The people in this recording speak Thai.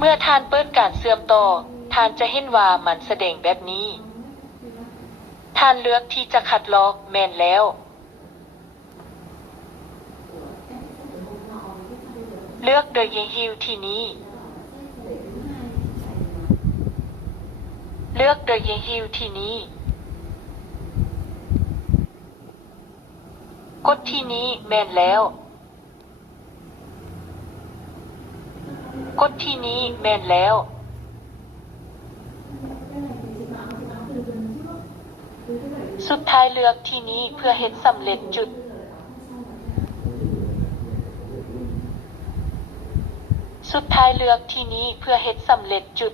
เมื่อท่านเปิดการเชื่อมต่อท่านจะเห็นว่ามันแสดงแบบนี้ท่านเลือกที่จะคัดลอกแม่นแล้วเลือกโดยยิงฮิวที่นี้เลือกโดยยิงฮิวที่นี้กดที่นี้แม่นแล้วกดที่นี้แม่นแล้วสุดท้ายเลือกที่นี้เพื่อเฮ็ดสำเร็จจุดสุดท้ายเลือกที่นี้เพื่อเฮ็ดสำเร็จจุด